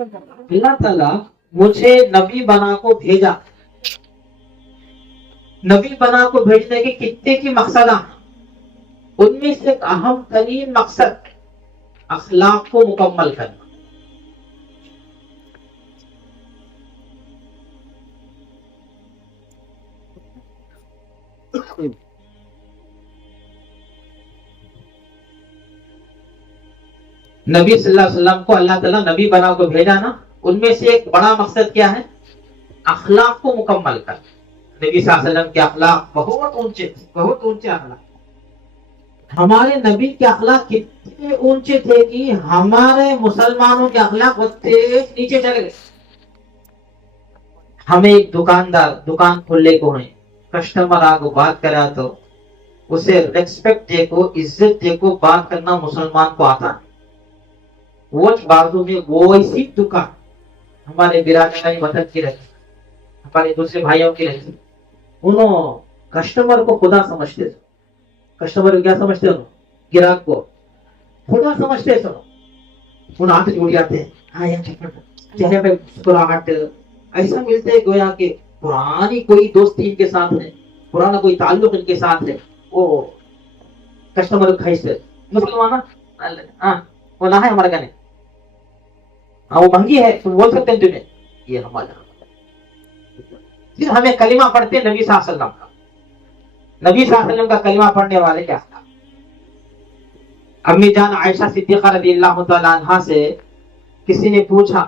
اللہ تعالیٰ مجھے نبی بنا کو بھیجا. نبی بنا کو بھیجنے کے کتنے کی مقصد ہیں؟ ان میں سے ایک اہم ترین مقصد اخلاق کو مکمل کرنا. نبی صلی اللہ علیہ وسلم کو اللہ تعالیٰ نبی بنا کو بھیجا نا، ان میں سے ایک بڑا مقصد کیا ہے؟ اخلاق کو مکمل کرنا. نبی صلی اللہ علیہ وسلم کے اخلاق بہت اونچے تھے، بہت اونچے اخلاق. ہمارے نبی کے اخلاق کتنے اونچے تھے کہ ہمارے مسلمانوں کے اخلاق بہت تیز نیچے چلے گئے. ہمیں ایک دکاندار دکان کھولنے کو ہے، کسٹمر آگے بات کرا تو اسے ریسپیکٹ دے کو، عزت دے کو بات کرنا مسلمان کو آتا ہے. وہ بازو میں وہ ایسی دکان ہمارے برادری وطن کی رہتی، ہمارے دوسرے بھائیوں کی رہتی، انہوں کسٹمر کو خدا سمجھتے تھے. کسٹمر کو کیا سمجھتے ہو؟ گراہک کو خدا سمجھتے سو. ان ہاتھ جوڑ جاتے ہیں، چہرے پہ مسکراہٹ ایسا ملتا ہے گویا کہ پرانی کوئی دوستی ان کے ساتھ ہے، پرانا کوئی تعلق ان کے ساتھ ہے. وہ کسٹمر کو کھینچتے مسلمان وہ نہ ہے ہمارا کہنے، ہاں وہ مہنگی ہے تم بول سکتے ہیں تمہیں یہ ہمارا. پھر ہمیں کلمہ پڑھتے ہیں نبی صلی اللہ علیہ وسلم کا. نبی صلی اللہ علیہ وسلم کا کلمہ پڑھنے والے کیا تھا؟ امی جان عائشہ صدیقہ رضی اللہ تعالی عنہا سے کسی نے پوچھا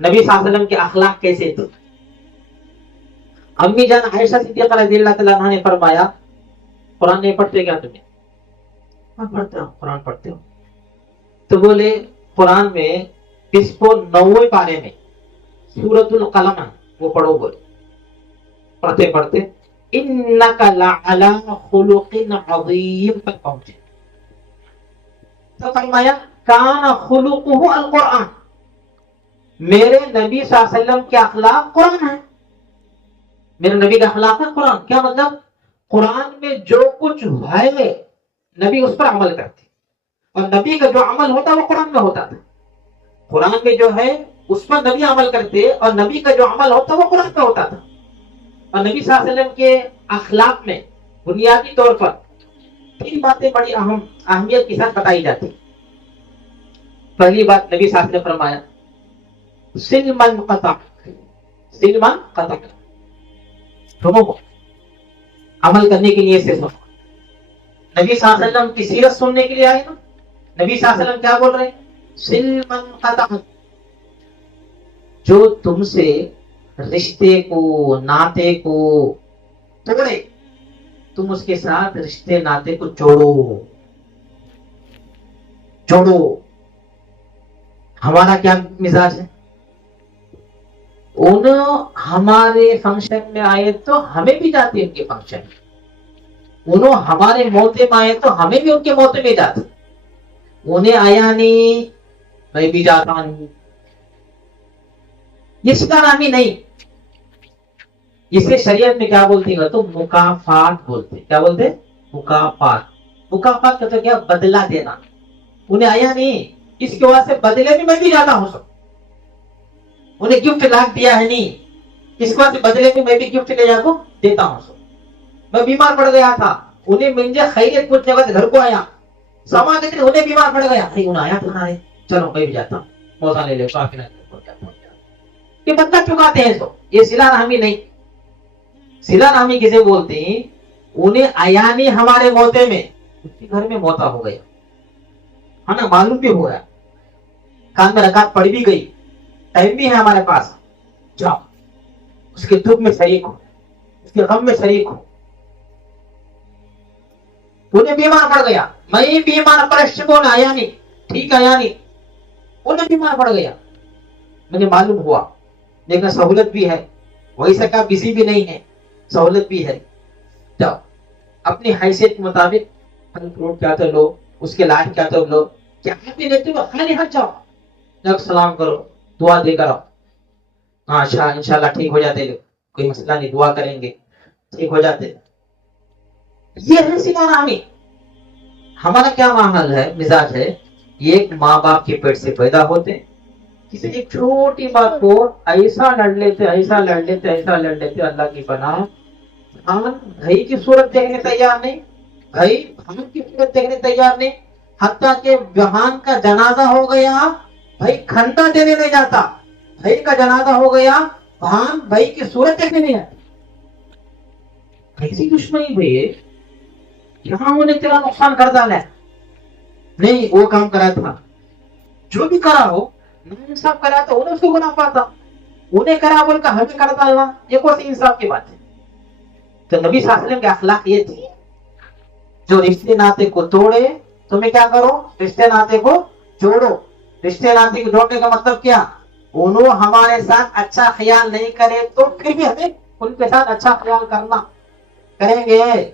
نبی صلی اللہ علیہ وسلم کے اخلاق کیسے تھے؟ امی جان عائشہ صدیقہ رضی اللہ تعالی عنہا نے فرمایا قرآن نہیں پڑھتے کیا تمہیں؟ ہاں پڑھتے ہو، قرآن پڑھتے ہو. تو بولے قرآن میں 90 پارے میں سورۃ القلم ہے وہ پڑھو. بولے پڑھتے پڑھتے انک لعلی خلق عظیم تک پہنچے. تو فرمایا کان خلقہ القرآن، میرے نبی صلی اللہ علیہ وسلم کے اخلاق قرآن ہے. میرے نبی کا اخلاق ہے قرآن. کیا مطلب؟ قرآن میں جو کچھ ہے نبی اس پر عمل کرتے، اور نبی کا جو عمل ہوتا وہ قرآن میں ہوتا تھا. قرآن میں جو ہے اس پر نبی عمل کرتے اور نبی کا جو عمل ہوتا وہ قرآن میں ہوتا تھا. اور نبی صلی اللہ علیہ وسلم کے اخلاق میں بنیادی طور پر 3 باتیں بڑی اہمیت کے ساتھ بتائی جاتی. پہلی بات نبی صلی اللہ علیہ وسلم نے فرمایا سلمن قطع، سلمن قطع، سنو عمل کرنے کی نیت سے سنو. نبی صلی اللہ علیہ وسلم کی سیرت سننے کے لیے آئے نا. نبی صلی اللہ علیہ وسلم کیا بول رہے ہیں؟ سلمن قطع، جو تم سے رشتے کو ناطے کو توڑے تم اس کے ساتھ رشتے ناطے کو جوڑو. ہمارا کیا مزاج ہے؟ انہوں ہمارے فنکشن میں آئے تو ہمیں بھی جاتے ان کے فنکشن میں، انہوں ہمارے موتے میں آئے تو ہمیں بھی ان کے موتے میں جاتے. انہیں آیا نہیں میں بھی جاتا ہوں، یہ سکارامی نہیں. اسے شریعت میں کیا بولتے ہیں تو مکافات بولتے. کیا بولتے؟ مکافات. مکافات کا تو کیا؟ بدلہ دینا. انہیں آیا نہیں اس کے وجہ سے بدلے میں بھی جاتا ہوں. انہیں گفٹ لاکھ دیا ہے نہیں اس کے وجہ سے بدلے میں بھی گفٹ لے جا کو دیتا ہوں. میں بیمار پڑ گیا تھا، انہیں مجھے خیریت پوچھنے کے بعد گھر کو آیا، سامان دیتے انہیں بیمار پڑ گیا، انہیں آیا تو نہ آئے، چلو میں بھی جاتا ہوں، موزہ لے لے کافی نہ یہ بدلہ چکاتے ہیں. تو یہ صلہ رحمی نہیں. صلہ رحمی کسے بولتے ہیں؟ انہیں آیا نہیں ہمارے موتے میں، اس کے گھر میں موتا ہو گیا ہے نا، معلوم بھی ہوا، کان میں رکعت پڑ بھی گئی، ٹائم بھی ہے ہمارے پاس، جاؤ اس کے دکھ میں شریک ہو، اس کے غم میں شریک ہو. انہیں بیمار پڑ گیا، میں بیمار پرشت کو آیا نہیں، ٹھیک آیا نہیں، انہیں بیمار پڑ گیا، مجھے معلوم ہوا، لیکن سہولت بھی ہے، ویسا کا بزی بھی نہیں ہے، سہولت بھی ہے، جاؤ اپنی حیثیت کے مطابق پھل فروٹ کیا تو لو، اس کے لائق کیا تو لو، کیا بھی لیتے ہو خالی ہاتھ جاؤ، جب سلام کرو، دعا دے کر آؤ، ہاں انشاءاللہ ٹھیک ہو جاتے، کوئی مسئلہ نہیں، دعا کریں گے ٹھیک ہو جاتے. یہ ہے صلہ رحمی. ہمارا کیا ماحول ہے، مزاج ہے؟ ایک ماں باپ کے پیٹ سے پیدا ہوتے किसी एक छोटी बात को ऐसा लड़ लेते अल्लाह की पनाह। हम भाई की सूरत देखने तैयार नहीं, भाई हम की सूरत देखने तैयार नहीं, हत्ता के बहन का जनाजा हो गया, भाई खंडा देने नहीं जाता, भाई का जनाजा हो गया, बहन भाई की सूरत देखने नहीं आती। कैसी दुश्मनी भाई है, यहाँ उन्हें तेरा नुकसान कर डाला है, नहीं वो काम करा था, जो भी करा हो इंसाफ करा तो उन्हें उसको गुनाह पाता, उन्हें करा बोल कर हमें कर डालना, ये कौन सी इंसाफ की बात है। तो नबी सल्लल्लाहु अलैहि वसल्लम की अखलाक ये थी, जो रिश्ते नाते को तोड़े तुम्हें क्या करो, रिश्ते नाते को जोड़ो। रिश्ते नाते को जोड़ने का मतलब क्या, उन्होंने हमारे साथ अच्छा ख्याल नहीं करे तो फिर भी हमें उनके साथ अच्छा ख्याल करना करेंगे।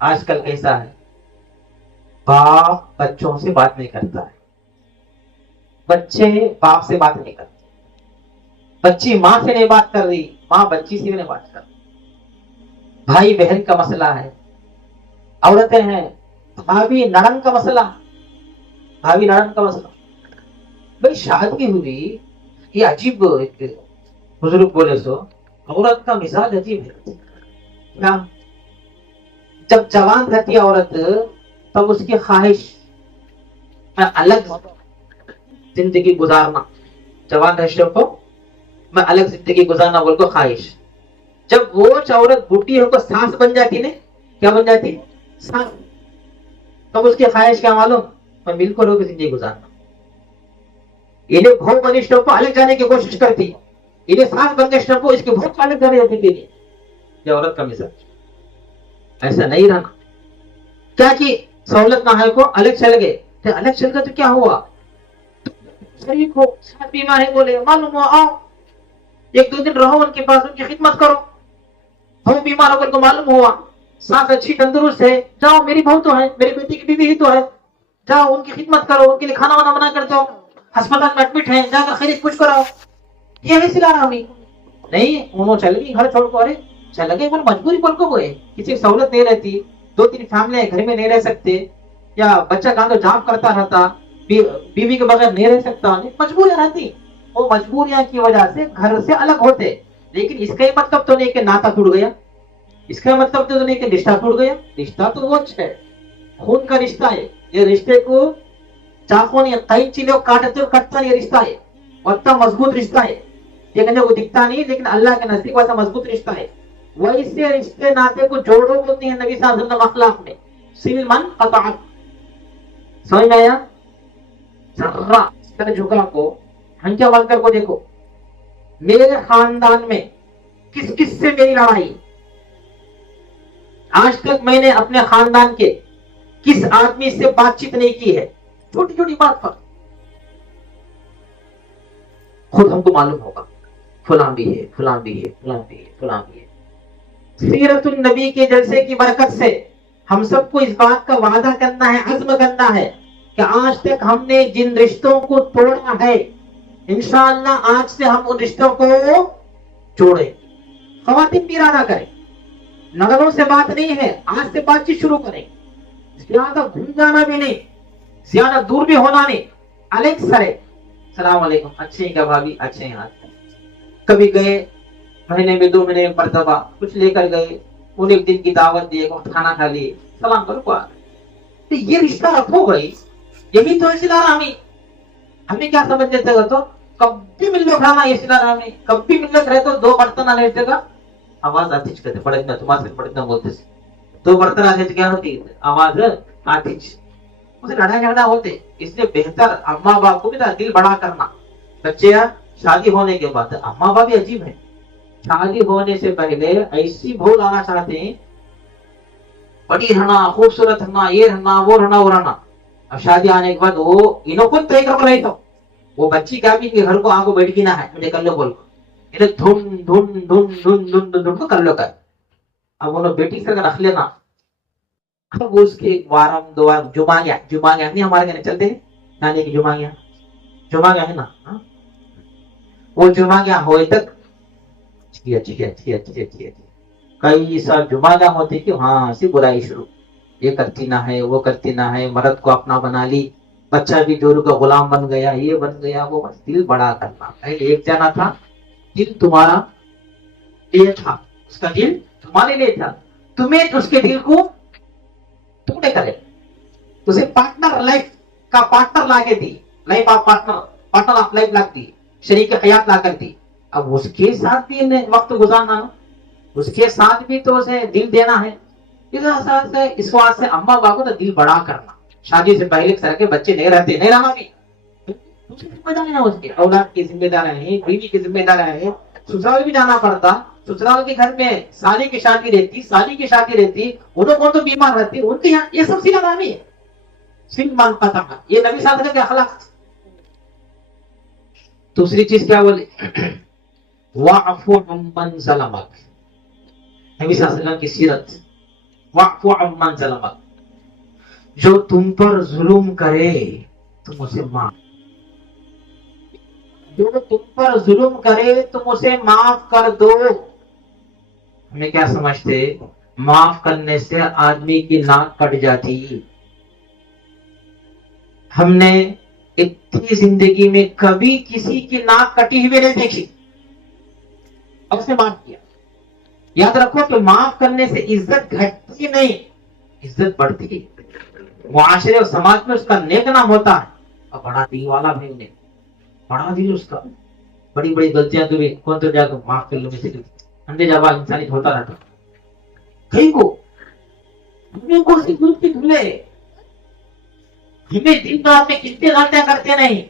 आजकल कैसा है, बाप बच्चों से बात नहीं करता है, बच्चे बाप से बात नहीं करते, बच्ची माँ से नहीं बात कर रही, माँ बच्ची से नहीं बात कर रही, भाई बहन का मसला है, औरतें हैं भाभी नड़न का मसला, भाभी नड़न का मसला। भाई शादी हुई, ये अजीब, एक बुजुर्ग बोले सो औरत का मिजाज अजीब है क्या, जब जवान रहती है औरत तब उसकी ख्वाहिश मैं अलग जिंदगी गुजारना, जवान रिश्तों को मैं अलग जिंदगी गुजारना बोल को ख्वाहिश। जब वो औरत बूढ़ी होकर सांस बन जाती ने, क्या बन जाती सांस, तब उसकी ख्वाहिश क्या मालूम, मैं मिलकर होकर जिंदगी गुजारना। इन्हें भोग बनिष्ठों को अलग जाने की कोशिश करती, इन्हें सांस बनिष्ठों को इसके भोग अलग जाने देती थी। ये औरत का मिजाज ऐसा नहीं रहना, क्या कि सहूलत ना है को अलग चल गए, तो अलग चल गए तो क्या हुआ, शरीक हो साथ बीमार है बोले मालूम हो आओ एक दो दिन रहो उनके पास, उनकी खिदमत करो, बहू बीमार होकर को मालूम हुआ सास अच्छी तंदुरुस्त है, जाओ मेरी बहू तो है, मेरी बेटी की बीवी ही तो है, जाओ उनकी खिदमत करो, उनके लिए खाना वाना बना कर दो, अस्पताल में एडमिट है जाकर खरीद कुछ कराओ, ये है सिलारामी। नहीं उन्होंने चल गई घर छोड़ को, अरे चल गए पर मजबूरी बोल को हुए, किसी की सहूलत नहीं रहती, दो तीन फैमिली घर में नहीं रह सकते, या बच्चा कहाँ तो जॉब करता रहता, बीवी के बगैर नहीं रह सकता, मजबूरियां रहती, वो मजबूरियां की वजह से घर से अलग होते। लेकिन इसका ही मतलब तो नहीं कि नाता टूट गया, इसका मतलब तो नहीं कि रिश्ता टूट गया, रिश्ता तो वो है, खून का रिश्ता है, ये रिश्ते को चाकू नहीं कई चीजों काटते हो कटता नहीं, रिश्ता है उतना मजबूत रिश्ता है, देखने को दिखता नहीं लेकिन अल्लाह के नजदीक वैसा मजबूत रिश्ता है। वैसे रिश्ते नाते को जोड़ो बोलते हैं नबी सल्लल्लाहु अलैहि वसल्लम अखलाक में, सिल मन कताअत, समझ में आया, जर्रा झुका को हंचा बनकर को देखो, मेरे खानदान में किस किस से मेरी लड़ाई, आज तक मैंने अपने खानदान के किस आदमी से बातचीत नहीं की है, छोटी छोटी बात पर खुद हमको मालूम होगा फलां भी है, फलां भी है, फलां भी है, फलां भी है। सीरतुन नबी के जलसे की बरकत से हम सबको इस बात का वादा करना है, अज़्म करना है कि आज तक हमने जिन रिश्तों को तोड़ा है, इंशाअल्लाह आज से हम उन रिश्तों को जोड़े। ख़वातीन भी इरादा करें, नगरों से बात नहीं है, आज से बातचीत शुरू करें, ज्यादा घूम जाना भी नहीं, ज्यादा दूर भी होना नहीं, अलग सरे सलाम अलैकुम, अच्छे हैं क्या भाभी, अच्छे हैं, कभी गए महीने में 2 महीने में मरतबा कुछ लेकर गए, उन एक दिन की दावत दिए, खाना खा लिए, सलाम करो, तो ये रिश्ता रखो भाई, यही तो है सिलारामी। हमें क्या समझ लेते हो, तो कभी मिल लो खाना ये सिलारामी, कभी मिल रहे तो 2 बर्तन आने का आवाज आती कहते पड़कना, तुम्हारे पड़कना बोलते 2 बर्तन आने क्या होती आवाज आती, उसे लड़ाई झगड़ा होते। इसलिए बेहतर अम्मा बाप को भी दिल बड़ा करना। बच्चे शादी होने के बाद अम्मा बाप भी अजीब है, शादी होने से पहले ऐसी बहू लाना चाहते हैं, बड़ी रहना, खूबसूरत रहना, ये रहना, वो रहना, वो रहना। अब शादी आने के बाद वो इन्हों खुद तय कर रही, तो वो बच्ची क्या भी घर को आगो बैठ गिना है, मुझे कर लो बोल, इन्हें धुन धुन धुन धुन धुन धुन को कर लो कर। अब उन्होंने बेटी से रख लेना, अब उसके वारम 2 वार जुमांगिया नहीं हमारे घर चलते हैं, नानी की जुमांगिया है ना, वो जुमांगिया हो तक कई साल जुमांगिया होती कि हाँ सी बुराई शुरू, ये करती ना है, वो करती ना है, मर्द को अपना बना ली, बच्चा भी जोरू का गुलाम बन गया, ये बन गया, वो बस दिल बड़ा करना। पहले एक जना था, दिल तुम्हारा लिए था, उसका दिल तुम्हारे लिए था, तुम्हें उसके दिल को टुकड़े करे, उसे पार्टनर लाइफ का पार्टनर लाके दी, life of partner of life ला दी, शरीक हयात ला कर दी। अब उसके साथ भी वक्त गुजारना ना, उसके साथ भी तो उसे दिल देना है। इस बात से अम्मा बाबू का दिल बड़ा करना, शादी से पहले तरह के बच्चे नहीं रहते, नहीं रहना भी उसकी जिम्मेदारी है, उसकी औलाद की जिम्मेदारी है, बीवी की जिम्मेदारी है, ससुराल भी जाना पड़ता, ससुराल के घर में साली की शादी रहती, साली की शादी रहती, उन्होंने कौन तो बीमार रहती, उनके यहाँ ये सब सिला नामी है, सिंह मान पता, ये नबी साहब के अखलाक। दूसरी चीज क्या बोले, वाफु अम्मन ज़लमक, नबी सल्लल्लाहु की सीरत, वाफु अम्मन ज़लमक, जो तुम पर जुल्म करे तुम उसे माफ, जो तुम पर जुल्म करे तुम उसे माफ कर दो। हमें क्या समझते, माफ करने से आदमी की नाक कट जाती। हमने इतनी जिंदगी में कभी किसी की नाक कटी हुई नहीं देखी, अब उसने माफ किया। याद रखो कि माफ करने से इज्जत घटती नहीं, इज्जत बढ़ती, मुआशरे और समाज में उसका नेक नाम होता है। और बड़ा दिल वाला भाई, उन्हें बड़ा दिल उसका, बड़ी बड़ी गलतियां तो भी कौन तो जाकर माफ कर लो, अंधे जवाब इंसानियत होता रहता कहीं को की धुले, हमें दिन रात में कितने गलतियां करते नहीं,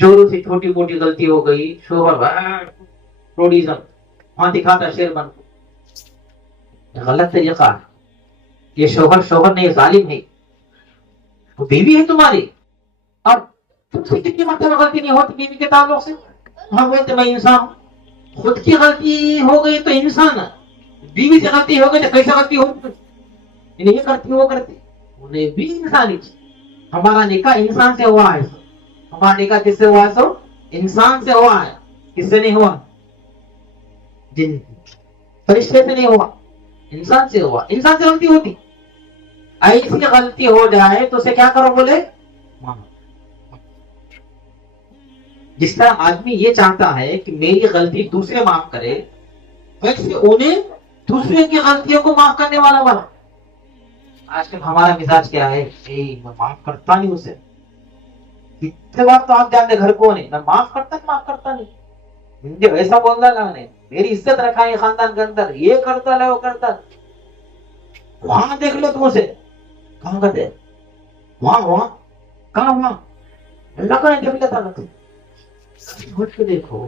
जोरों से छोटी मोटी गलती हो गई, शोहर प्रोडिज्म वहां दिखाता शेर बन को, गलत तरीका। ये शोहर नहीं, जालिम है, वो बीवी है तुम्हारी, और तुमसे कितनी मतलब गलती नहीं होती बीवी के ताल्लुक से। हाँ बोलते मैं इंसान, खुद की गलती हो गई तो इंसान, बीवी से गलती हो गई तो कैसे गलती हो, ये करती वो करती, उन्हें भी इंसानी। हमारा निकाह इंसान से हुआ है, हमारा निकाह किससे हुआ है, सो इंसान से हुआ है, किससे नहीं हुआ, जिन फरिश्ते से नहीं हुआ, इंसान से हुआ। इंसान से गलती होती, ऐसी गलती हो जाए तो उसे क्या करो, बोले जिस तरह आदमी ये चाहता है कि मेरी गलती दूसरे माफ करे, वैसे उन्हें दूसरे की गलतियों को माफ करने वाला बना। आजकल हमारा मिजाज क्या है, मैं माफ करता नहीं उसे, कितने बार तो आप जानते घर को नहीं, मैं माफ करता नहीं, हिंदी वैसा बोल रहा है, मेरी इज्जत रखा है खानदान के अंदर, ये करता है वो करता, वहां देख लो तुम उसे, कहां करते, वहां कहां, वहां अल्लाह का देख लेता ना, सोच के देखो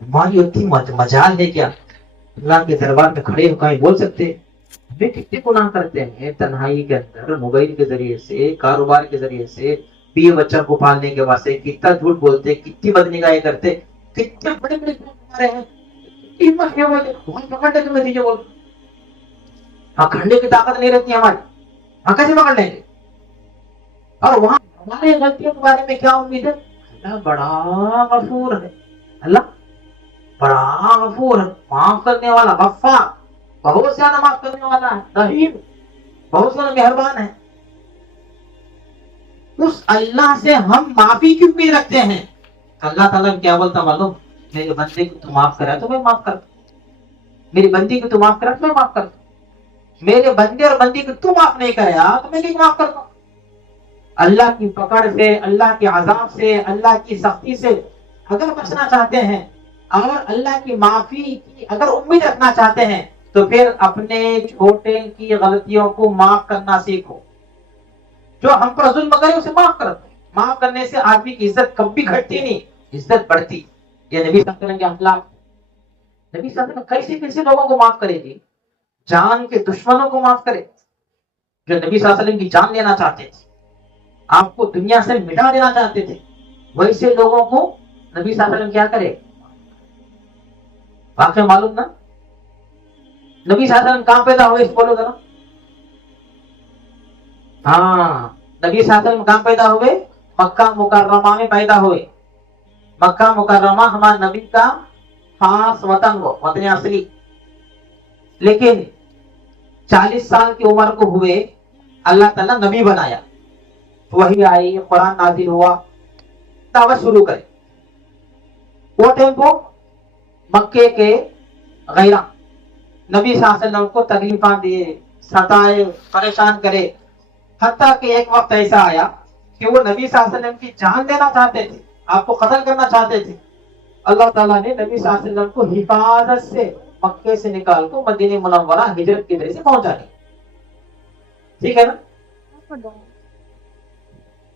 हमारी उतनी मजाल है क्या, अल्लाह के दरबार में खड़े होकर बोल सकते, वे कितने गुनाह करते हैं तन्हाई के अंदर, मोबाइल के जरिए से, कारोबार के जरिए से, बीवी बच्चा को पालने के वास्ते कितना झूठ बोलते, कितनी बदनिगाही करते, कितने बड़े बड़े झूठ हैं, पकड़ने के नतीजे बोल, खंडे की ताकत नहीं रहती हमारी, कैसे पकड़ लेंगे। और वहां हमारे गलतियों के बारे में क्या उम्मीद है, अल्लाह बड़ा गफूर है, अल्लाह बड़ा गफूर है, माफ करने वाला, गफ्फार, बहुत ज्यादा माफ करने वाला है, रहीम, बहुत ज्यादा मेहरबान है। उस अल्लाह से हम माफी की उम्मीद रखते हैं। अल्लाह ताला क्या बोलता मालूम, मेरे बंदे को तू माफ करा तो मैं माफ करता, मेरी बंदी को तू माफ करा तो मैं माफ करता, मेरे बंदे और बंदी को तू माफ नहीं करेगा तो मैं नहीं माफ करता। अल्लाह की पकड़ से, अल्लाह के अजाब से, अल्लाह की सख्ती से अगर बचना चाहते हैं और अल्लाह की माफी की अगर उम्मीद रखना चाहते हैं तो फिर अपने छोटे की गलतियों को माफ करना सीखो। जो हम पर जुल्म करे उसे माफ करो, माफ करने से आदमी की इज्जत कभी घटती नहीं, इज्जत बढ़ती। ये नबी सल्लल्लाहु अलैहि वसल्लम के अखलाक, नबी सल्लल्लाहु अलैहि वसल्लम कैसे कैसे लोगों को माफ करेगी, जान के दुश्मनों को माफ करे, जो नबी सल्लल्लाहु अलैहि वसल्लम की जान लेना चाहते थे, आपको दुनिया से मिटा देना चाहते थे, वैसे लोगों को नबी सल्लल्लाहु अलैहि वसल्लम क्या करे, वाकई मालूम ना, नबी सल्लल्लाहु अलैहि वसल्लम कहां पैदा हुए, बोलो जरा। हाँ, नबी सल्लल्लाहु अलैहि वसल्लम कहां पैदा हुए, मक्का मुकर्रमा में पैदा हुए। मक्का मुकर्रमा हमारे नबी का खास वतन, वो वतन असली। लेकिन 40 साल की उम्र को हुए अल्लाह ताला नबी बनाया, وہی آئی, قرآن نازل ہوا, دعوت شروع کرے. وہ ٹائم کو مکے کے غیرہ نبی صلی اللہ علیہ وسلم کو تکلیفاں دیے, ستائے, پریشان کرے, حتیٰ کہ ایک وقت ایسا آیا کہ وہ نبی صلی اللہ علیہ وسلم کی جان لینا چاہتے تھے, آپ کو قتل کرنا چاہتے تھے. اللہ تعالیٰ نے نبی صلی اللہ علیہ وسلم کو حفاظت سے مکے سے نکال کو مدینہ منورہ ہجرت کی طرح سے پہنچا دیا. ٹھیک ہے نا.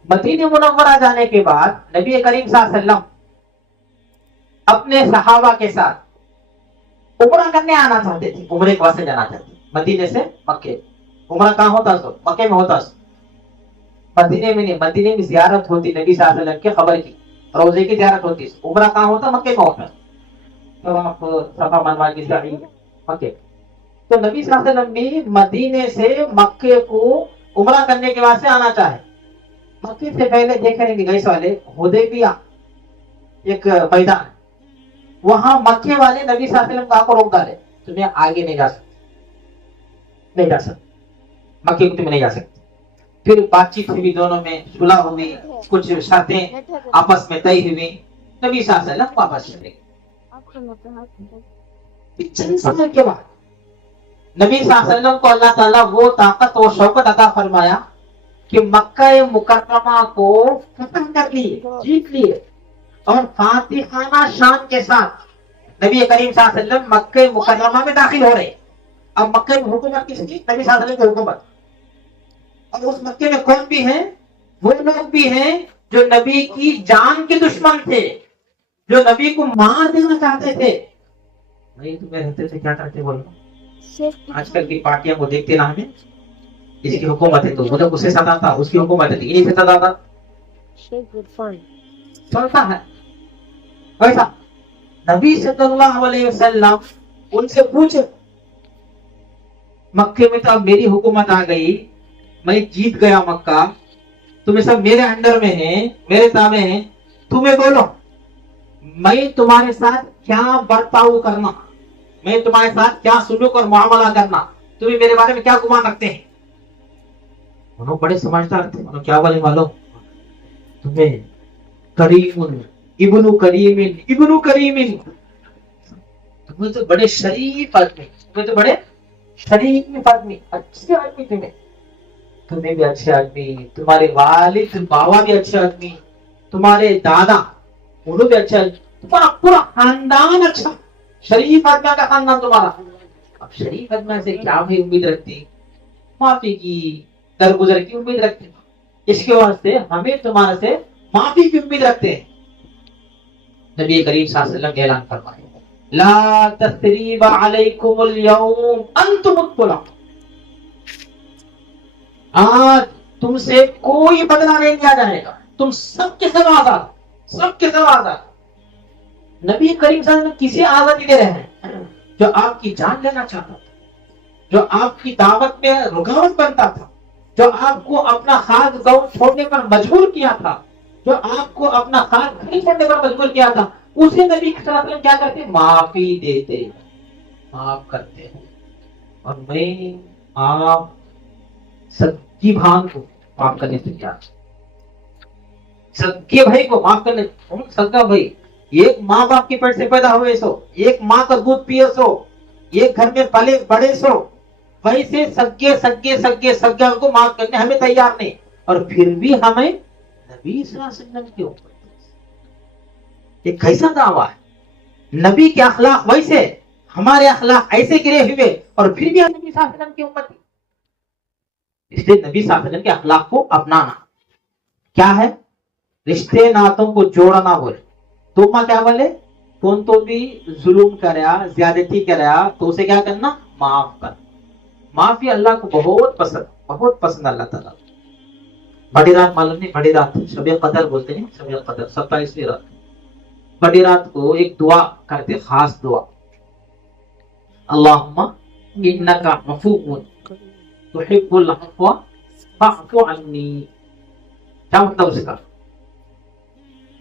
مدینہ منورہ جانے کے بعد نبی کریم صلی اللہ علیہ وسلم اپنے صحابہ کے ساتھ عمرہ کرنے آنا چاہتے تھے, عمرے کے واسطے جانا چاہتے تھے مدینے سے مکے. عمرہ کہاں ہوتا سو, مکے میں ہوتا سو, مدینے میں نہیں. مدینے میں زیارت ہوتی نبی صلی اللہ علیہ وسلم کے قبر کی, روزے کی زیارت ہوتی. عمرہ کہاں ہوتا, مکے میں ہوتا. تو آپ صفا مروا کی سعی مکے. تو نبی صلی اللہ علیہ وسلم بھی مدینے سے مکے کو عمرہ کرنے کے واسطے آنا چاہے. مکے سے پہلے دیکھیں گے گیس والے حدیبیہ ایک میدان, وہاں مکے والے نبی صلی اللہ علیہ وسلم کو روک ڈالے, تمہیں آگے نہیں جا سکتے, نہیں جا سکتے مکے کو, تمہیں نہیں جا سکتے. پھر بات چیت ہوئی, دونوں میں صلح ہوئی, کچھ شرطیں آپس میں طے ہوئی, نبی صلی اللہ علیہ وسلم واپس چلے گئے. چند سال کے بعد نبی صلی اللہ علیہ وسلم کو اللہ تعالیٰ وہ طاقت و شوکت عطا فرمایا کہ مکہ مکرمہ کو فتح کر لیے, جیت لیے, اور فاتحانہ شان کے ساتھ نبی کریم صلی اللہ علیہ وسلم مکہ مکرمہ میں داخل ہو رہے. اب مکہ میں حکومت کس کی, نبی صلی اللہ علیہ وسلم کی حکومت. اور اس مکے میں کون بھی ہیں, وہ لوگ بھی ہیں جو نبی کی جان کے دشمن تھے, جو نبی کو مار دینا چاہتے تھے. نہیں تمہیں رہتے تھے, کیا کرتے بولو. آج کل کی پارٹیاں کو دیکھتے نا, ہمیں اس کی حکومت ہے تو مطلب اسے ستاتا, اس کی حکومت ہے تو انہیں سے ستاتا, چلتا ہے ویسا. نبی صلی اللہ علیہ وسلم ان سے پوچھے, مکے میں تو اب میری حکومت آ گئی, میں جیت گیا مکہ, تمہیں سب میرے انڈر میں ہیں, میرے تابع ہیں, تمہیں بولو میں تمہارے ساتھ کیا برتاؤ کرنا, میں تمہارے ساتھ کیا سلوک اور معاملہ کرنا, تمہیں میرے بارے میں کیا گمان رکھتے ہیں. انہوں بڑے سمجھدار تھے, انہوں کیا بولے معلوم, تمہیں کریم ابن کریم ابن کریم, تمہیں تو بڑے شریف آدمی, تمہیں تو بڑے شریف آدمی, اچھے آدمی, تمہیں بھی اچھے آدمی, تمہارے والد بابا بھی اچھے آدمی, تمہارے دادا انہوں بھی اچھا, تمہارا پورا خاندان اچھا, شریف آدمی کا خاندان تمہارا. اب شریف آدمی سے کیا بھی امید رکھتی, معافی کی, درگزر کی امید رکھتے ہیں. اس کے واسطے ہمیں تمہارے سے معافی کی امید رکھتے ہیں. نبی کریم صلی اللہ علیہ وسلم نے اعلان فرمایا, لا تثریب علیکم اليوم انتم الطلقاء, آج تم سے کوئی بدلہ نہیں لیا جائے گا, تم سب کے سب آزاد, سب کے سب آزاد. نبی کریم صلی اللہ علیہ وسلم کسی آزادی دے رہے ہیں جو آپ کی جان لینا چاہتا تھا, جو آپ کی دعوت میں رکاوٹ بنتا تھا, جو آپ کو اپنا خاص گاؤں چھوڑنے پر مجبور کیا تھا, جو آپ کو اپنا خاص گھر چھوڑنے پر مجبور کیا تھا, اسے نبی صلی اللہ علیہ وسلم کیا کرتے, معافی دیتے, معاف کرتے ہیں. اور میں آپ سچی بھان کو معاف کرنے سے کیا, سگے بھائی کو معاف کرنے, سگا بھائی ایک ماں باپ کے پیٹ سے پیدا ہوئے سو, ایک ماں کا دودھ پیے سو, ایک گھر میں پلے بڑے سو, ویسے سگے سگے سگے سگے کو معاف کرنے ہمیں تیار نہیں. اور پھر بھی ہمیں نبی صلی اللہ علیہ وسلم کے اوپر ایک کیسا دعویٰ ہے, نبی کے اخلاق ویسے, ہمارے اخلاق ایسے گرے ہوئے, اور پھر بھی ہم نبی صلی اللہ علیہ وسلم کی امت. اس لیے نبی صلی اللہ علیہ وسلم کے اخلاق کو اپنانا کیا ہے, رشتے ناتوں کو جوڑنا. بولے تو ماں کیا بولے, کون تو بھی ظلم کریا, زیادتی کریا تو اسے کیا کرنا, معاف کرنا. معافی اللہ کو بہت پسند, بہت پسند اللہ تعالیٰ. بڑی رات معلوم نہیں, بڑی رات شب قدر بولتے ہیں, شب قدر 27ویں رات. بڑی رات کو ایک دعا کرتے, خاص دعا, اللہم انکا عفو تحب العفو فاعف عنی. کیا مطلب اس کا,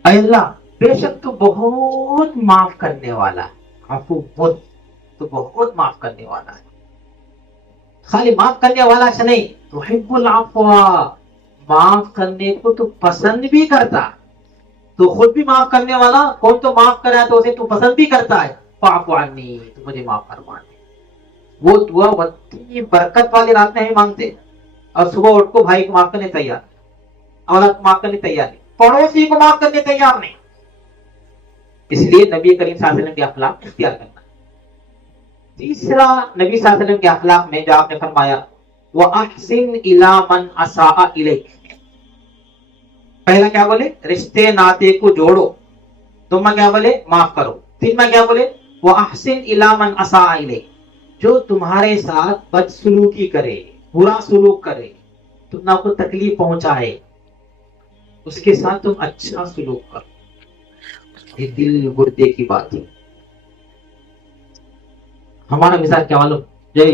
اے اللہ بے شک تو بہت معاف کرنے والا ہے, عفو تو بہت معاف کرنے والا ہے. خالی معاف کرنے والا سے نہیں, تحب العفو, माफ करने को तो पसंद भी करता है, तो खुद भी माफ करने वाला, कौन तो माफ करे तो उसे तू पसंद भी करता है, पाप वानी तो मुझे माफ करवा दे। वो दुआ इतनी बरकत वाली रात में हम मांगते, और सुबह उठ को भाई को माफ करने तैयार, औरत को माफ करने तैयार नहीं, पड़ोसी को माफ करने तैयार नहीं। इसलिए नबी करीम सल्लल्लाहु अलैहि वसल्लम के अखलाक इख्तियार करना। तीसरा नबी सल्लल्लाहु अलैहि वसल्लम के अखलाक में जो आपने फरमाया, व अहसिन इला मन असाअ इलैक। पहला क्या बोले, रिश्ते नाते को जोड़ो। तुम क्या बोले, माफ करो। तीन में क्या बोले, व अहसिन इला मन असाअ इलैक, जो तुम्हारे साथ बदसलूकी करे, बुरा सुलूक करे, तुम को तकलीफ पहुंचाए, उसके साथ तुम अच्छा सुलूक करो। ये दिल गुर्दे की बात है। हमारा मिजाज क्या मालूम, जय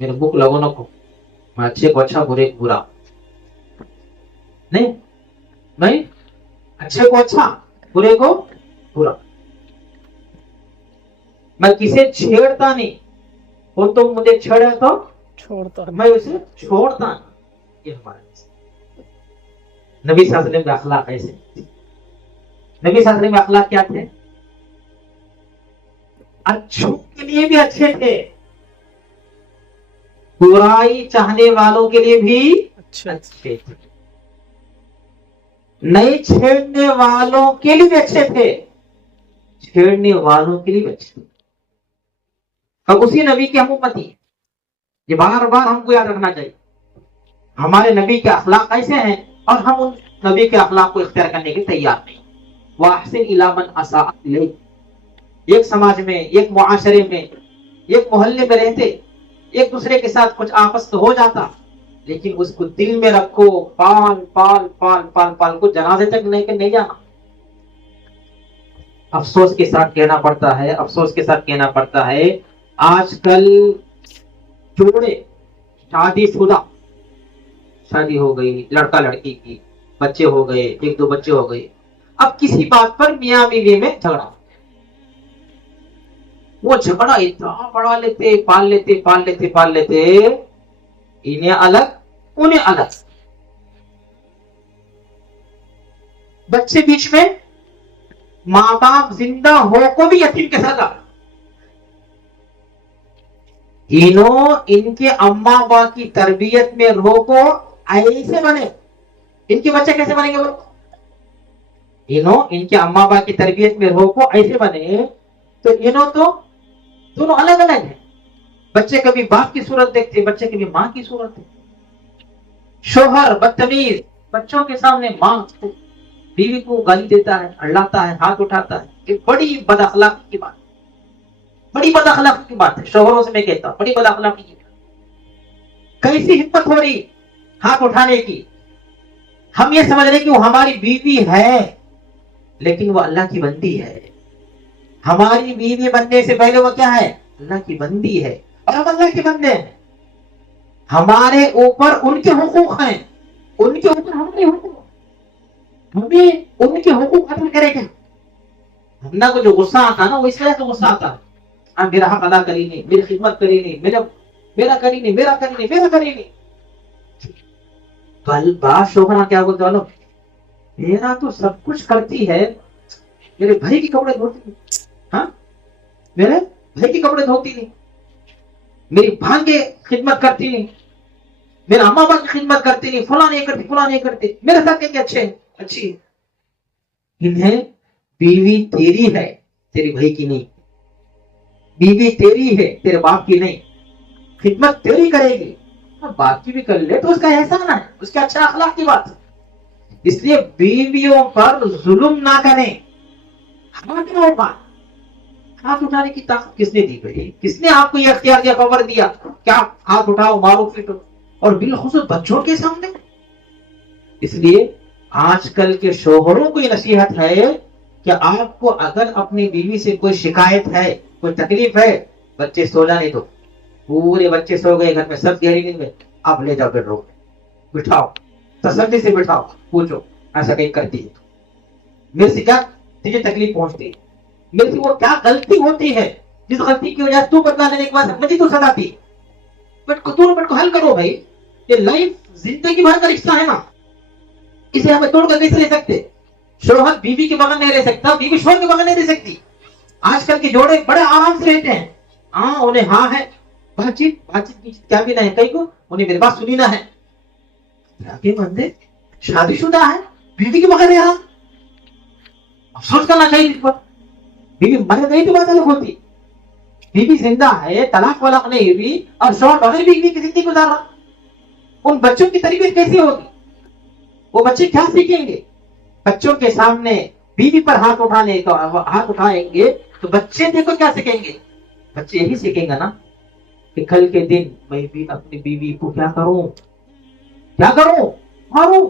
मेरे भूख लगो न को, मैं अच्छे को अच्छा बुरे को बुरा, नहीं नहीं, अच्छे को अच्छा बुरे को बुरा। मैं किसे छेड़ता नहीं, वो तो मुझे छेड़े तो छोड़ता, मैं उसे छोड़ता नहीं। ये हमारा नबी सल्लल्लाहु अलैहि वसल्लम के अखलाक ऐसे। नबी सल्लल्लाहु अलैहि वसल्लम के अखलाक क्या थे, अच्छों के लिए भी अच्छे थे, बुराई चाहने वालों के लिए भी अच्छे थे, नहीं छेड़ने वालों के लिए भी अच्छे थे, छेड़ने वालों के लिए भी अच्छे थे। अब उसी नबी के हम उम्मती, ये बार बार हमको याद रखना चाहिए। हमारे नबी के अखलाक ऐसे हैं और हम उन नबी के अखलाक को इख्तियार करने के तैयार नहीं। वाहसिन इला मन असाअ इलैक। एक समाज में, एक मुआशरे में, एक मोहल्ले में रहते, एक दूसरे के साथ कुछ आपस तो हो जाता, लेकिन उसको दिल में रखो, पाल पाल पाल पाल पाल को जनाजे तक नहीं जाना। अफसोस के साथ कहना पड़ता है, अफसोस के साथ कहना पड़ता है, आजकल जोड़े शादीशुदा, शादी हो गई, लड़का लड़की की, बच्चे हो गए, एक दो बच्चे हो गए, अब किसी बात पर मियां बीवी में झगड़ा, वो झगड़ा इतना बढ़ा लेते, पाल लेते पाल लेते पाल लेते, इन्हें अलग उन्हें अलग, बच्चे बीच में, माँ बाप जिंदा हो को भी यतीम के साथ, इनके अम्मा बाप की तरबियत में रोको, ऐसे बने। इनके बच्चे कैसे बनेंगे वो, इनके अम्मा बाप की तरबियत में रोको ऐसे बने, तो तो दोनों अलग अलग है। बच्चे कभी बाप की सूरत देखते, बच्चे कभी माँ की सूरत देखते। शोहर बदतमीज, बच्चों के सामने माँ बीवी को गाली देता है, अड़लाता है, हाथ उठाता है। ये बड़ी बदअखलाकी की बात, बड़ी बदअखलाकी की बात है। शोहरों से मैं कहता हूं, बड़ी बदअखलाकी की। कैसी हिम्मत हो रही हाथ उठाने की। हम ये समझ रहे कि वो हमारी बीवी है, लेकिन वो अल्लाह की बंदी है। हमारी बीवी बनने से पहले वो क्या है, अल्लाह की बंदी है, और हम अल्लाह के बंदे हैं। हमारे ऊपर उनके हुकूक हैं, उनके ऊपर हमारे हुकूक, हमें उनके हुकूक अदा करेगा। हमना को जो गुस्सा आता है ना, वो इसलिए तो गुस्सा आता है, मेरा हक अदा करी नहीं, मेरी खिदमत करी नहीं, मेरा करी नहीं, मेरा करी नहीं, मेरा करी नहीं। कल बात शोभना क्या बोलते वालों, मेरा तो सब कुछ करती है, मेरे भाई के कपड़े धोती नहीं, हाँ मेरे भाई के कपड़े धोती नहीं, मेरी भांगे खिदमत करती नहीं, मेरा अम्मा बाप की खिदमत करती नहीं, फला नहीं करती, फला नहीं करती, मेरे साथ क्या अच्छे अच्छी। इन्हें बीवी तेरी है, तेरी भाई की नहीं, बीवी तेरी है, तेरे बाप की नहीं, खिदमत तेरी करेगी, बाप की भी कर ले तो उसका एहसान है, उसके अच्छा अखलाक की बात है। इसलिए बीवियों पर जुल्म ना करें। हाथ उठाने की ताकत किसने दी भाई, किसने आपको यह अख्तियार दिया, पावर दिया, क्या हाथ उठाओ मारो पीटो, और बिलखुसूस बच्चों के सामने। इसलिए आजकल के शोहरों को यह नसीहत है कि आपको अगर अपनी बीवी से कोई शिकायत है, कोई तकलीफ है, बच्चे सो जाने दो, पूरे बच्चे सो गए घर में, सब गहरी नींद में, आप ले जाओ बेडरूम में, बिठाओ, तसल्ली से बिठाओ, पूछो ऐसा कहीं करती है मेरे से क्या तुझे तकलीफ पहुंचती है, मेरे से वो क्या गलती होती है जिस गलती की वजह तू बदला लेने के बाद मुझे तू सजा दी, बट को हल करो भाई। ये लाइफ जिंदगी भर का रिश्ता है ना, اسے ہمیں توڑ کر کیسے رہ سکتے؟ شوہر بیوی کے بغیر نہیں رہ سکتا, بیوی شوہر کے بغیر نہیں رہ سکتی. آج کل کے جوڑے بڑے آرام سے رہتے ہیں. ہاں انہیں ہاں ہے بات چیت کیا بھی نہ ہے, کئی کو انہیں میری بات سنی نہ ہے. بندے شادی شدہ ہے, بیوی کے بغیر یہاں افسوس کرنا چاہیے اس پر. بیوی مر گئی تو بات الگ ہوتی, بیوی زندہ ہے, طلاق ولاق نہیں ہوئی اور شوہر بغیر بیوی کی زندگی گزار رہا. ان بچوں کی تربیت کیسی ہوگی؟ وہ بچے کیا سیکھیں گے؟ بچوں کے سامنے بیوی پر ہاتھ اٹھائیں گے تو بچے دیکھو کیا سیکھیں گے. بچے یہی سیکھیں گے نا کہ کل کے دن میں بھی اپنی بیوی کو کیا کروں ماروں.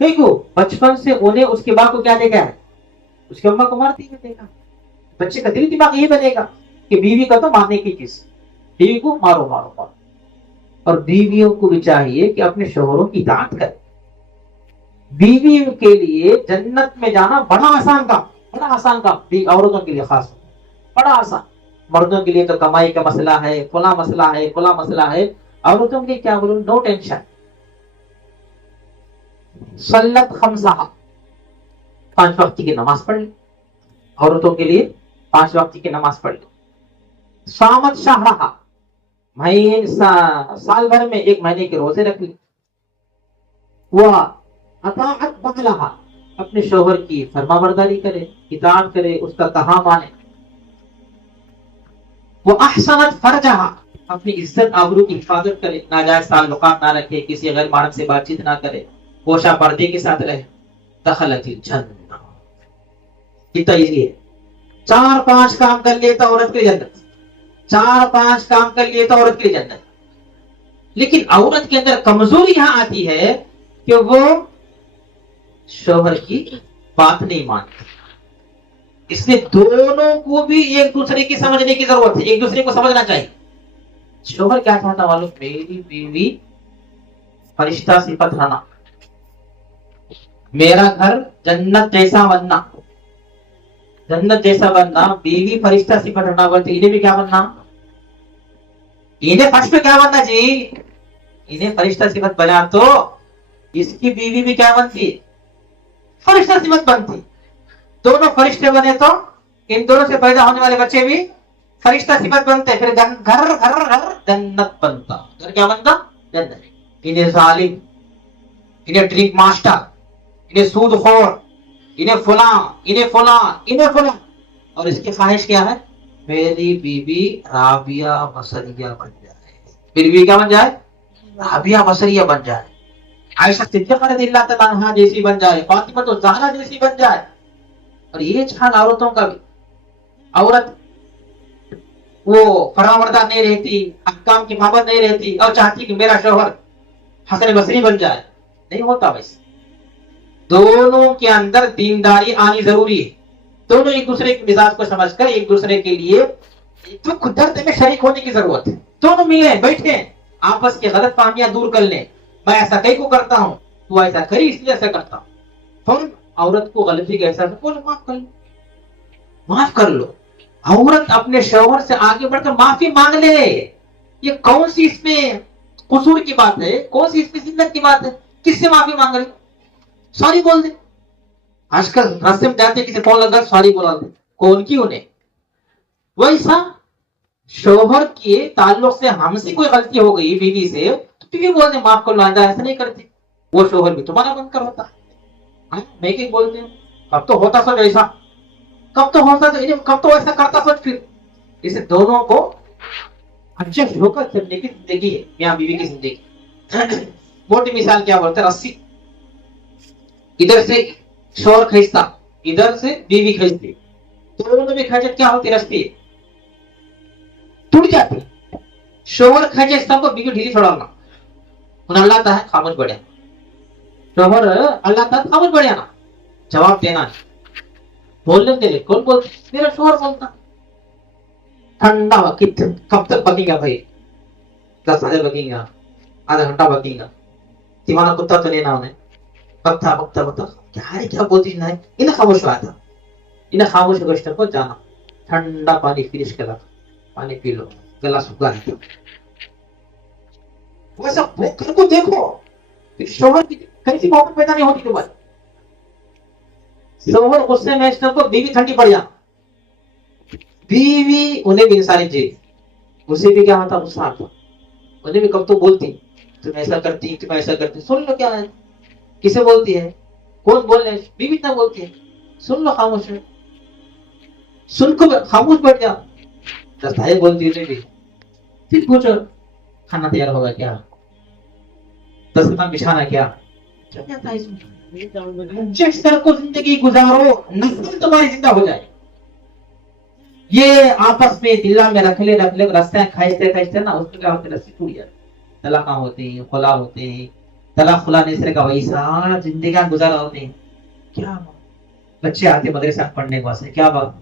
دیکھو بچپن سے انہیں اس کے باپ کو کیا دیکھا ہے, اس کی اماں کو مارتی ہے دیکھا. بچے کا دل دماغ یہ بنے گا کہ بیوی کا تو مارنے کی چیز, بیوی کو مارو. اور بیویوں کو بھی چاہیے کہ اپنے شوہروں کی اطاعت کرے. بیوی کے لیے جنت میں جانا بڑا آسان کام, عورتوں کے لیے خاص بڑا آسان. مردوں کے لیے تو کمائی کا مسئلہ ہے, فلاں مسئلہ ہے. عورتوں کے لیے کیا بولوں, نو ٹینشن. صلت خمسہ, 5 وقت کی نماز پڑھ لی. عورتوں کے لیے 5 وقت کی نماز پڑھ لی. صامت شہرہا, سال بھر میں 1 مہینے کے روزے رکھ لی. وہ اطاعت بعلہا, اپنے شوہر کی فرما برداری کرے, اطاعت کرے, اس کا کہا مانے. وہ احسنت فرجہا, اپنی عزت آبرو کی حفاظت کرے, ناجائز تعلقات نہ رکھے, کسی غیر محرم سے بات چیت نہ کرے, گوشہ پردے کے ساتھ رہے. دخلت الجنہ, کتنا ایزی ہے. 4-5 کام کر لیے تو عورت کی جنت, 4-5 کام کر لیے تو عورت کی جنت. لیکن عورت کے اندر کمزوری یہاں آتی ہے کہ وہ شوہر کی بات نہیں مانتی. اس لیے دونوں کو بھی ایک دوسرے کی سمجھنے کی ضرورت ہے, ایک دوسرے کو سمجھنا چاہیے. شوہر کیا چاہتا معلوم, میری بیوی فرشتہ صفت رہنا, میرا گھر جنت جیسا بننا. بیوی فرشتہ صفت رہنا بولتے, انہیں بھی کیا بننا, انہیں فرشتہ کیا بننا جی, انہیں فرشتہ صفت بنا تو اس کی بیوی بھی کیا بنتی, فرشتہ صفت بنتی. دونوں فرشتے بنے تو ان دونوں سے پیدا ہونے والے بچے بھی فرشتہ صفت بنتے, پھر گھر جنت بنتا. گھر کیا بنتا, جنت. انہیں ظالم, انہیں ڈرنک ماسٹر, انہیں سود خور, انہیں فلاں, اور اس کی خواہش کیا ہے, میری بیوی رابعہ بصریہ بن جائے. میری بیوی کیا بن جائے, رابعہ بصریہ بن جائے, عائشہ صدیقہ رضی اللہ تعالیٰ عنہا جیسی بن جائے, فاطمہ الزہرا جیسی بن جائے. اور یہ جہان عورتوں کا بھی, عورت وہ فرامردہ نہیں رہتی, احکام کی پابند نہیں رہتی, اور چاہتی کہ میرا شوہر حسن بصری بن جائے. نہیں ہوتا ویسے. دونوں کے اندر دینداری آنی ضروری ہے. دونوں ایک دوسرے کے مزاج کو سمجھ کر ایک دوسرے کے لیے دکھ درد میں شریک ہونے کی ضرورت ہے. دونوں ملیں, بیٹھیں, آپس کی غلط فہمیاں دور کر لیں. میں ایسا کئی کو کرتا ہوں, تو ایسا کری اس لیے ایسا کرتا ہوں. پھر عورت کو غلطی کا احساس بولو, معاف کر لو. عورت اپنے شوہر سے آگے بڑھ کر معافی مانگ لے. یہ کون سی اس میں قصور کی بات ہے, کون سی اس میں زندگی کی بات ہے, کس سے معافی مانگ رہے, سوری بول دے. آج کل راستے میں جاتے کسی فون لگا سوری بولا دے, کون کی انہیں. ویسا شوہر کے تعلق سے ہم سے کوئی غلطی ہو گئی بیوی سے, تو بیوی بول دے معاف کر لو, آئندہ ایسا نہیں کرتی. وہ شوہر بھی تمہارا بن کر ہوتا ہے. میں کہ بولتے ہوں کب تو ہوتا سب ایسا, کب تو ایسا کرتا سب. پھر اسے دونوں کو ایڈجسٹ ہو کر چلنے کی زندگی ہے, میاں بیوی کی زندگی. موٹی مثال کیا بولتے ہیں, رسی ادھر سے شوہر کھینچتا, ادھر سے بیوی کھینچتی, دونوں میں کھینچت کیا ہوتی, رسی ٹوٹ جاتی. شوہر کھینچے سب کو, بیوی ڈھیلی چھوڑانا. انہیں اللہ تا ہے خاموش بڑھیا, شوہر اللہ تا خاموش بڑھیا نا, جواب دینا نہیں. بولنے دے, کون بولتے, میرا شوہر بولتا. ٹھنڈا وقت کب تک بگیں گا بھائی, 10 بجے بگیں گا, آدھا گھنٹہ بگیں گا. تیمانہ کتا تو لینا انہیں, بکتا کیا بولتی نہیں. انہیں خاموش ہوا تھا, انہیں خاموش گوشت کو جانا, ٹھنڈا پانی فریش کر رکھا, پانی پی لو, گلا سکھا رہتا. ویسا گھر کو دیکھو, شوہر کی कैसी मोहब्बत पैदा नहीं होती तुम्हारी। शोहर गुस्से में इस तो बीवी ठंडी पड़ जा, बीवी उन्हें भी सारी चीज, उसे भी क्या होता, गुस्सा आता, उन्हें भी कब तो बोलती तुम ऐसा करती, तुम ऐसा करती, सुन लो क्या है, किसे बोलती है, कौन बोल रहे, बीवी इतना बोलती है, सुन लो खामोश है, सुन को खामोश बैठ जाओ, दस्ताए बोलती है भी, फिर पूछो खाना तैयार होगा क्या, 10 कदम बिछाना क्या, क्या जाता है इसमें। जिस तरह को जिंदगी गुजारो, नस्ल तुम्हारी जिंदा हो जाए। ये आपस में दिल्ला में रख ले रास्ते खाइते खाइते ना, उसमें क्या होते, रस्सी टूट जाती, तलाक होते हैं, खुला होते हैं, तलाक खुला नहीं का वैसा जिंदगी गुजारा होते हैं। क्या बच्चे आते मदरसा पढ़ने के वास्ते, क्या बात,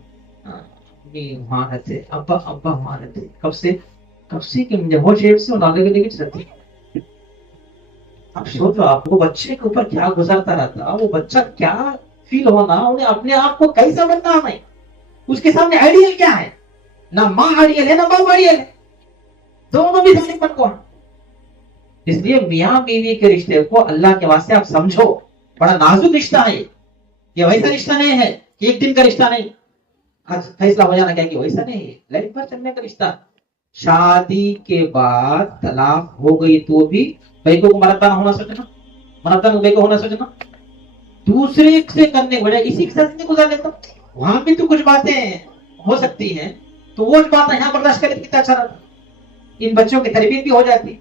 वहां रहते, अब्बा अब्बा वहां रहते, कब से कि मुझे वो शेप से उन्होंने लेके चलती। अब सोचो आपको बच्चे के ऊपर क्या गुजरता रहता, वो बच्चा क्या फील होना, उन्हें अपने आप को कैसा बनना है, उसके सामने आइडियल क्या है, ना माँ आइडियल है ना बाप आइडियल है, दोनों भी जालिम को। इसलिए मियाँ बीवी के रिश्ते को अल्लाह के वास्ते आप समझो, बड़ा नाजुक रिश्ता है ये, वैसा रिश्ता नहीं है कि एक दिन का रिश्ता नहीं, आज फैसला हो जाना क्या, कि वैसा नहीं है, लाइफ भर चलने का रिश्ता। शादी के बाद तलाक हो गई तो भी बैको को मरदान होना सोचना, मरदान बैको होना सोचना, दूसरे से करने के बजाय इसी के साथ जिंदगी गुजार लेता। वहां भी तो कुछ बातें हो सकती हैं, तो वो बात यहाँ बर्दाश्त करे कितना अच्छा रहता, इन बच्चों की तरबियत भी हो जाती।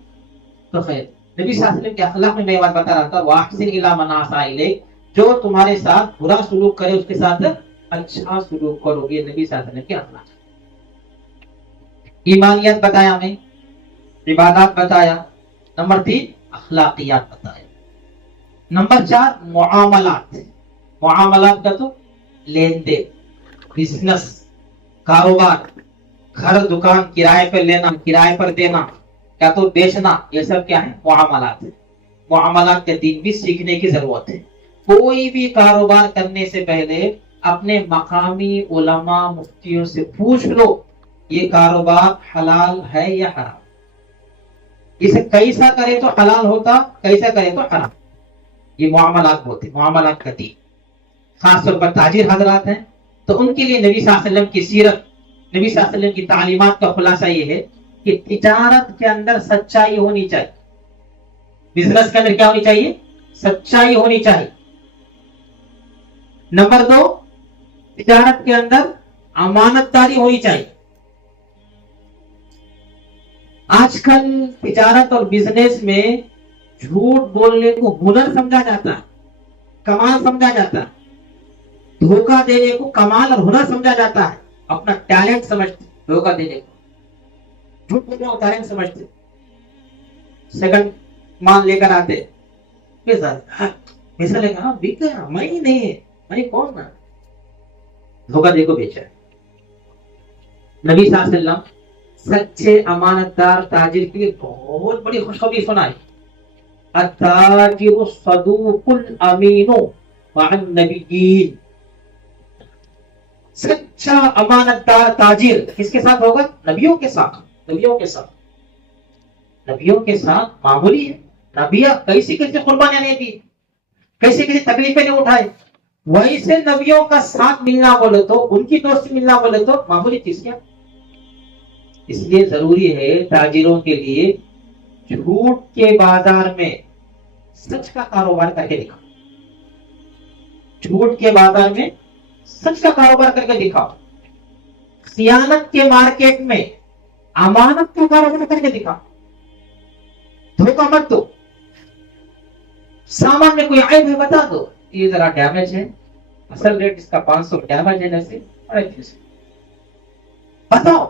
तो खैर नबी सल्लल्लाहु अलैहि वसल्लम के अखलाक में मैं बात बता रहा था, वाहसिन इला मन असा इलैक, जो तुम्हारे साथ बुरा सुलूक करे उसके साथ अच्छा सुलूक करोगे, नबी सल्लल्लाहु अलैहि वसल्लम के अखलाक। ईमानियत बताया, हमें इबादत बताया, नंबर 3 अखलाकियात बताया, नंबर 4 मुआमलात। मुआमलात का तो लेन देन, बिजनेस, कारोबार, घर दुकान किराए पर लेना, किराए पर देना, क्या तो बेचना, ये सब क्या है, मुआमलात है। मुआमलात के दिन भी सीखने की जरूरत है। कोई भी कारोबार करने से पहले अपने मकामी उलमा मुफ्तियों से पूछ लो ये कारोबार हलाल है या हराम, इसे कैसा करे तो हलाल होता, कैसा करे तो हराम। ये मुआमलात बोलते, मुआमलात का दिन। खासतौर पर ताजिर हजरात हैं तो उनके लिए नबी सल्लल्लाहु अलैहि वसल्लम की सीरत, नबी सल्लल्लाहु अलैहि वसल्लम की तालीमात का खुलासा ये है कि तिजारत के अंदर सच्चाई होनी चाहिए, बिजनेस के अंदर क्या होनी चाहिए, सच्चाई होनी चाहिए। नंबर 2, तिजारत के अंदर अमानतदारी होनी चाहिए। आजकल तिजारत और बिजनेस में झूठ बोलने को हुनर समझा जाता है, कमाल समझा जाता है, धोखा देने को कमाल और हुनर समझा जाता है, अपना टैलेंट समझते, धोखा देने को झूठ बोलने को टैलेंट समझते। सेकंड माल लेकर आते, पैसा लेकर, हाँ बिक गया, मैं ही नहीं है, मैं कौन ना, धोखा दे को बेचा। नबी सल्लल्लाहु अलैहि वसल्लम सच्चे अमानतदार ताजिर के लिए बहुत बड़ी खुशखबरी सुनाई, अत्ताजिरु सदूकुल अमीनु मअन नबिय्यीन। सच्चा अमानतदार ताजिर किसके साथ होगा, नबियों के साथ, नबियों के साथ, नबियों के साथ। मामूली है, नबिया कैसी कैसी कुर्बानियां नहीं दी, कैसी कैसी तकलीफें नहीं उठाए, वैसे नबियों का साथ मिलना बोले तो, उनकी दोस्ती मिलना बोले तो मामूली चीज क्या। इसलिए जरूरी है ताजिरों के लिए झूठ के बाजार में सच का कारोबार करके दिखाओ, झूठ के बाजार में सच का कारोबार करके दिखाओ, खियानत के मार्केट में अमानत का कारोबार करके दिखाओ, धोखा मत दो। सामान में कोई आयब है बता दो, ये जरा डैमेज है, असल रेट इसका 500, डैमेज है जैसे बताओ,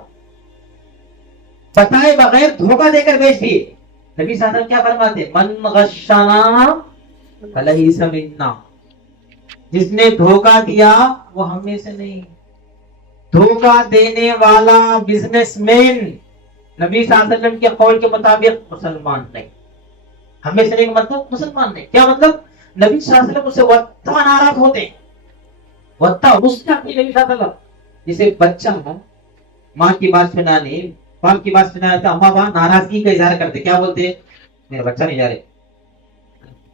बताए बगैर धोखा देकर बेच दिए। नबी सल्लल्लाहु अलैहि वसल्लम क्या फरमाते, मन गश्शना फलैसा मिन्ना, जिसने धोखा दिया वो हम में से नहीं। धोखा देने वाला बिजनेसमैन नबी सल्लल्लाहु अलैहि वसल्लम के कौल के मुताबिक मुसलमान नहीं, हमें से नहीं मतलब मुसलमान नहीं। क्या मतलब, नबी सल्लल्लाहु अलैहि वसल्लम उससे वत्ता नाराज होते हैं, वत्ता गुस्सा अपनी नबी सल्लल्लाहु अलैहि वसल्लम। जैसे बच्चा है, माँ की बात सुनाने, बाप की बात सुनाने, अम्मा बाप नाराजगी का इजहार करते, क्या बोलते, मेरा बच्चा नहीं जा रहे,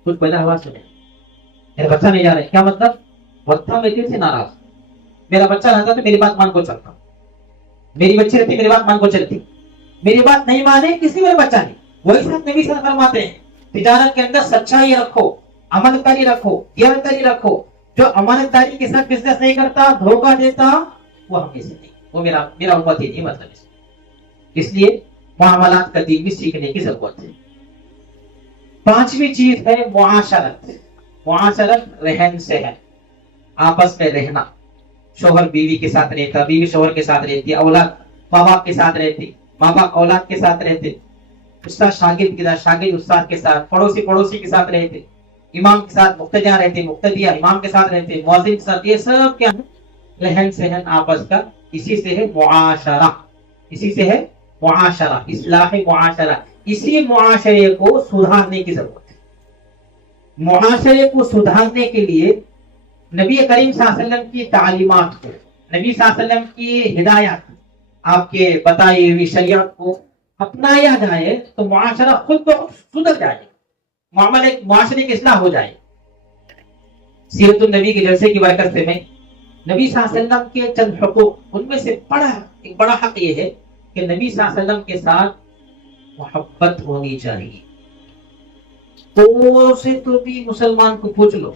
کچھ بنا ہوا سنے میرا بچہ نہیں جا رہا ہے، کیا مطلب؟ ورتھا میں دل سے ناراض، میرا بچہ رہتا تو میری بات مان کو چلتا، میری بچی رہتی میری بات مان کو چلتی، میری بات نہیں مانے کسی میرا بچہ نہیں۔ وہی ساتھ نبی صلی اللہ علیہ وسلم فرماتے ہیں تجارت کے اندر سچائی رکھو، امانت داری رکھو، دیانتداری رکھو، جو امانت داری کے ساتھ بزنس نہیں کرتا، دھوکہ دیتا، وہ ہم سے نہیں، وہ میرا امت ہی نہیں، مطلب اس لیے معاملات کا دین بھی سیکھنے کی ضرورت ہے۔ پانچویں چیز ہے معاشرت۔ معاشرت رہن سہن، آپس میں رہنا، شوہر بیوی کے ساتھ رہتا، بیوی شوہر کے ساتھ رہتی، اولاد ماں باپ کے ساتھ رہتی، ماں باپ اولاد کے ساتھ رہتے، استاد شاگرد کے ساتھ، شاگرد استاد کے ساتھ، پڑوسی کے ساتھ رہتے، امام کے ساتھ مقتدیاں رہتے، مقتدیہ امام کے ساتھ رہتے، مؤذن کے ساتھ، یہ سب کیا رہن سہن آپس کا، اسی سے ہے معاشرہ، اسی سے ہے معاشرہ، اصلاح معاشرہ۔ اسی معاشرے کو سدھارنے کی ضرورت ہے۔ معاشرے کو سدھارنے کے لیے نبی کریم صلی اللہ علیہ وسلم کی تعلیمات کو، نبی صلی اللہ علیہ وسلم کی ہدایات، آپ کے بتائی ہوئی شریعت کو اپنایا جائے تو معاشرہ خود بخود سدھر جائے، معاشرے کی اصلاح ہو جائے۔ سیرت النبی کے جلسے کی برکت سے میں نبی صلی اللہ علیہ وسلم کے چند حقوق، ان میں سے ایک بڑا حق یہ ہے کہ نبی صلی اللہ علیہ وسلم کے ساتھ محبت ہونی چاہیے۔ تو سے تو بھی مسلمان کو پوچھ لو،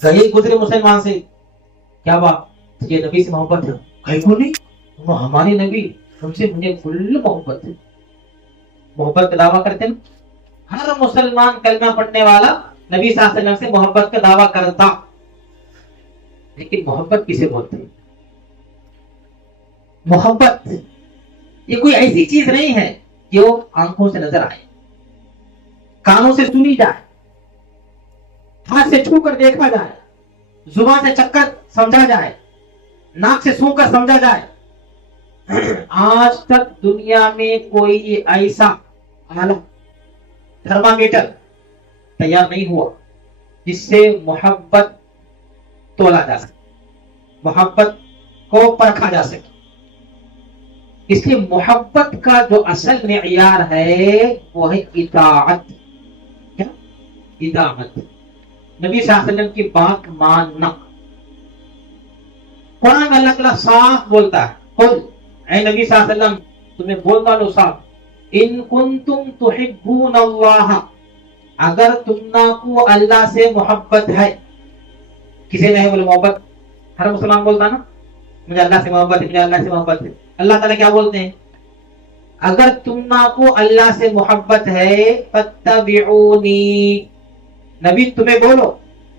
کہیں گزرے مسلمان سے، کیا بات یہ نبی سے محبت ہے؟ کہیں کو نہیں، وہ ہمارے نبی، ان سے مجھے فل محبت ہے۔ محبت کا دعویٰ کرتے ہیں، ہر مسلمان کلمہ پڑھنے والا نبی صلی اللہ علیہ وسلم سے محبت کا دعویٰ کرتا، لیکن محبت کسے بولتے ہیں؟ محبت یہ کوئی ایسی چیز نہیں ہے جو آنکھوں سے نظر آئے، کانوں سے سنی جائے، ہاتھ سے چھو کر دیکھا جائے، زبان سے چکر سمجھا جائے، ناک سے سونکھ کر سمجھا جائے۔ آج تک دنیا میں کوئی ایسا آلہ، تھرمامیٹر تیار نہیں ہوا جس سے محبت تولا جا سکے، محبت کو پرکھا جا سکے۔ اس لیے محبت کا جو اصل معیار ہے وہ ہے اطاعت۔ کیا؟ اطاعت، نبی صلی اللہ علیہ وسلم کی بات ماننا۔ قرآن میں اللہ تعالیٰ صاف بولتا ہے، قل اے نبی صلی اللہ علیہ وسلم تمہیں بول ڈالو صاف، ان کنتم تحبون اللہ، اگر تم کو اللہ سے محبت ہے، کسی نہیں بولے محبت، ہر مسلمان بولتا نا مجھے اللہ سے محبت ہے، مجھے اللہ سے محبت ہے۔ اللہ تعالیٰ کیا بولتے ہیں؟ اگر تم کو اللہ سے محبت ہے فاتبعونی، نبی تمہیں بولو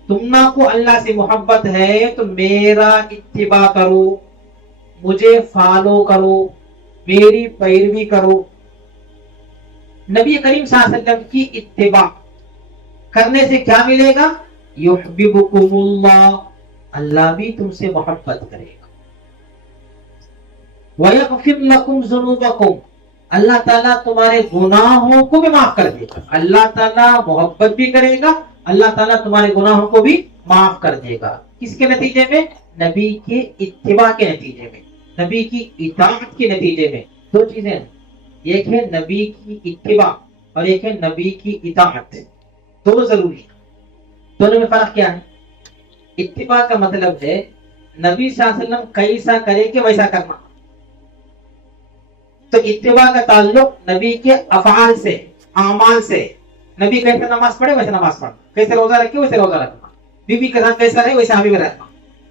تم کو اللہ سے محبت ہے تو میرا اتباع کرو، مجھے فالو کرو، میری پیروی کرو۔ نبی کریم صلی اللہ علیہ وسلم کی اتباع کرنے سے کیا ملے گا؟ یحببکم اللہ، اللہ بھی تم سے محبت کرے گا۔ وَيَغْفِرْ لَكُمْ ذُنُوبَكُمْ، اللہ تعالیٰ تمہارے گناہوں کو بھی معاف کر دے گا۔ اللہ تعالیٰ محبت بھی کرے گا، اللہ تعالیٰ تمہارے گناہوں کو بھی معاف کر دے گا۔ کس کے نتیجے میں؟ نبی کے اتباع کے نتیجے میں، نبی کی اطاعت کے نتیجے میں۔ دو چیزیں ہیں، ایک ہے نبی کی اتباع اور ایک ہے نبی کی اطاعت، دونوں ضروری ہیں۔ دونوں میں فرق کیا ہے؟ اتباع کا مطلب ہے نبی صلی اللہ علیہ وسلم کیسا کرے کہ ویسا کرنا، تو اتباع کا تعلق نبی کے افعال سے، اعمال سے۔ نبی کیسے نماز پڑھے ویسے نماز پڑھنا، کیسے روزہ رکھے ویسے روزہ رکھنا، بیوی کے ساتھ کیسا رہے ویسے ہمیں بھی رہنا،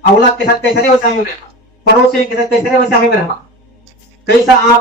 اولاد کے ساتھ کیسا رہے ویسے ہمیں بھی رہنا، پڑوسی کے ساتھ کیسے رہے ویسے ہمیں بھی رہنا، کیسا آپ